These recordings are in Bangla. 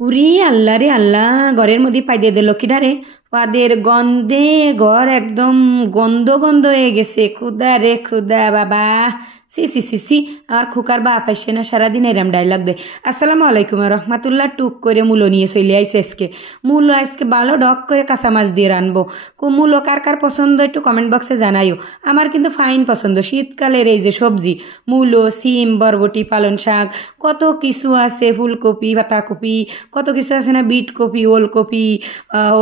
উরি আল্লাহ রে আল্লাহ, ঘরের মধ্যে পাই দিয়ে দিল কিডারে। পাদের গন্ধে ঘর একদম গন্ধ গন্ধ হয়ে গেছে। খুদা রে খুদা বাবা, সি সি সি সি। আর খুকার বাপ আইসে না সারাদিন এরম ডায়লগ দেয়। আসসালামু আলাইকুম রহমাতুল্লাহ। টুক করে মূলো নিয়ে চলে আইসে আজকে। মূলো আজকে ভালো ডক করে কাঁচা মাছ দিয়ে রানবো। মূলো কার কার পছন্দ একটু কমেন্ট বক্সে জানাইও। আমার কিন্তু ফাইন পছন্দ শীতকালের এই যে সবজি, মূলো, সিম, বরবটি, পালং শাক, কত কিছু আছে, ফুলকপি, পাতাকপি, কত কিছু আছে না, বিট কপি,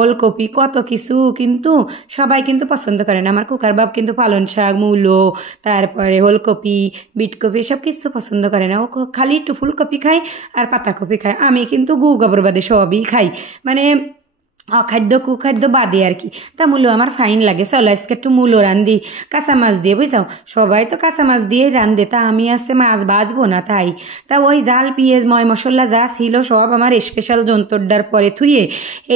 ওলকপি, কত কিছু। কিন্তু সবাই কিন্তু পছন্দ করে না। আমার কুকার বাপ কিন্তু পালং শাক, মূলো, তারপরে ওলকপি, বিটকপি সব কিছু পছন্দ করে না। ও খালি একটু ফুলকপি খায় আর পাতাকপি খায়। আমি কিন্তু গু গোবর বাদে সবই খাই, মানে অখাদ্য কুখাদ্য বাদে আর কি। তা মূলো আমার ফাইন লাগে। চলো আজকে একটু মূলো রান্ধি কাঁচা মাছ দিয়ে, বুঝছাও। সবাই তো কাঁচা মাছ দিয়ে রান্ধে, তা আমি আজকে মাছ ভাজবো না তাই। তা ওই জাল পেঁয়াজ ময় মশলা যা ছিল সব আমার স্পেশাল যন্ত্রটার পরে থুয়ে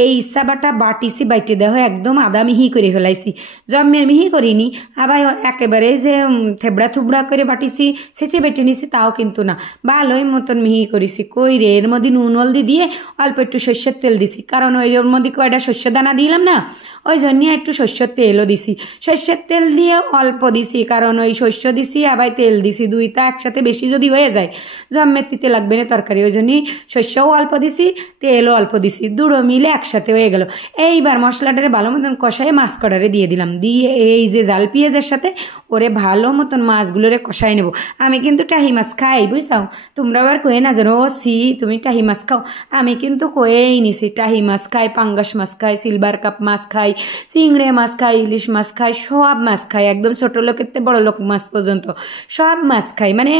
এই ইচ্ছা বাটা বাটিছি, বাইটে দেহ একদম আদা মিহি করে ফেলাইছি। জম্মের মিহি করিনি, আবার একেবারে যে থেবড়া থুবড়া করে বাটিছি ছেঁচে বেটে নিছি তাও কিন্তু না, ভালোই মতন মিহি করেছি। কই রে, এর মধ্যে নুন হলদি দিয়ে অল্প একটু সর্ষের তেল দিছি, কারণ ওই ওর মধ্যে কয়টা সর্ষে দানা দিলাম না, ওই জন্য একটু সর্ষের তেলও দিছি। সর্ষের তেল দিয়ে অল্প দিছি, কারণ ওই শস্য দিছি আবার তেল দিছি, দুইটা একসাথে বেশি যদি হয়ে যায় জম্মের তিতে লাগবে না তরকারি, ওই জন্যই শস্যও অল্প দিছি তেলও অল্প দিছি, দুটো মিলে একসাথে হয়ে গেল। এইবার মশলাটারে ভালো মতন কষায় মাছ কড়ারে দিয়ে দিলাম, দিয়ে এই যে জাল পেঁয়াজের সাথে ওরে ভালো মতন মাছগুলোরে কষাই নেব। আমি কিন্তু টাহি মাছ খাই, বুঝছাও। তোমরা আবার কয়ে না জানো, ও সি তুমি টাহি মাছ খাও। আমি কিন্তু কয়েই নিছি টাহি মাছ খাই, পাঙ্গাস মাছ খাই, সিলভার কাপ মাছ খাই, চিংড়ে মাছ খাই, ইলিশ মাছ খাই, সব মাছ খাই, একদম ছোট লোকের থেকে বড় লোক মাছ পর্যন্ত সব মাছ খাই। মানে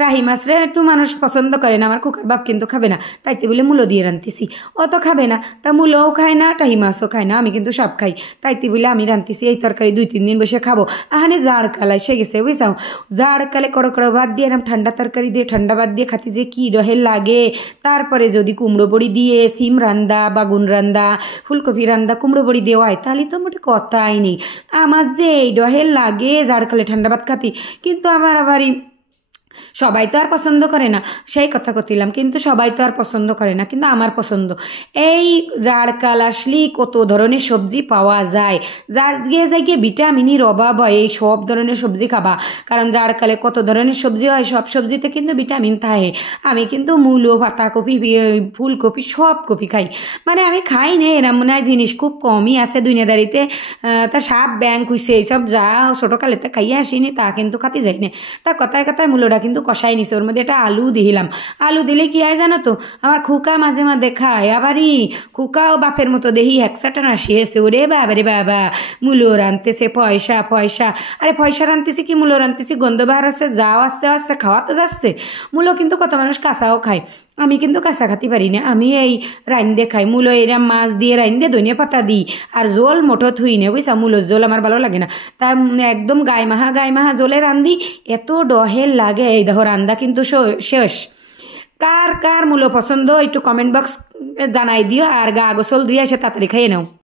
টাহি মাছরে একটু মানুষ পছন্দ করে না, আমার কুকার বাপ কিন্তু খাবে না, তাইতে বলে মূলো দিয়ে রান্তিছি। ও তো খাবে না, তা মূলোও খায় না, টাহি মাছও খায় না, আমি কিন্তু সব খাই, তাইতে বলে আমি রান্তিছি। এই তরকারি 2-3 দিন বসে খাবো। আহানে জাড় কালায় সে গেছে, বুঝছাও। জাড় কালে কড়ো কড়ো ভাত দিয়ে এরম ঠান্ডা তরকারি দিয়ে ঠান্ডা ভাত দিয়ে খাতি যে কি রহে লাগে। তারপরে যদি কুমড়ো বড়ি দিয়ে সিম রান্দা, বাগুন রান্দা, ফুলকপি রান্দা, কুমড়ো বড়ি দেওয়া হয়, তাহলে তো মোটে কথাই নেই। আমার যে এই ডহের লাগে জাড়কালে ঠান্ডা ভাত খাতি। কিন্তু আমার আবারই সবাই তো আর পছন্দ করে না, সেই কথা করছিলাম, কিন্তু সবাই তো আর পছন্দ করে না, কিন্তু আমার পছন্দ। এই জাড়কাল আসলেই কত ধরনের সবজি পাওয়া যায়, যা গিয়ে যাই গিয়ে ভিটামিনের অভাব হয়, এই সব ধরনের সবজি খাবা, কারণ জাড়কালে কত ধরনের সবজি হয়, সব সবজিতে কিন্তু ভিটামিন থাকে। আমি কিন্তু মূলো, পাতাকপি, ফুলকপি সব কপি খাই, মানে আমি খাই না এরম মনে হয় জিনিস খুব কমই আছে দুনিয়াদারিতে। তা সাপ ব্যাংক হইছে এইসব যা ছোটোকালেতে খাইয়ে আসিনি তা কিন্তু খাতে যাই না। তা কথায় কথায় মূলোটা কিন্তু কষাই নিছে, ওর মধ্যে একটা আলু দিলাম। আলু দিলে কি হয় জানো তো, আমার খুকা মাঝে মাঝে খায়, আবারই খুকাও বাপের মতো দেহি একসাটা না শেষে, ওরে বাবা রে বাবা, মূলো রানতেছে পয়সা পয়সা। আরে পয়সা রানতেছি কি মূলো রানতেছি, গন্ধ বার হচ্ছে, যাও আসছে আসছে, খাওয়া তো যাচ্ছে। মূলো কিন্তু কত মানুষ কাঁচাও খায়, আমি কিন্তু কাঁচা খাতে পারি না, আমি এই রাইন্দে খাই। মূলো এরা মাছ দিয়ে রাইন্দে ধনিয়া পাতা দিই, আর জোল মোটো থুই না, বুঝছা। মূলোর জোল আমার ভালো লাগে না, তা একদম গায়ে মাহা জোলে রান্ধি, এত ডহের লাগে। এই দেখো রান্দা কিন্তু শেষ। কার কার মূলো পছন্দ একটু কমেন্ট বক্স জানাই দিও, আর গা গোসল ধুয়ে এসে তাড়াতাড়ি খাইয়ে নাও।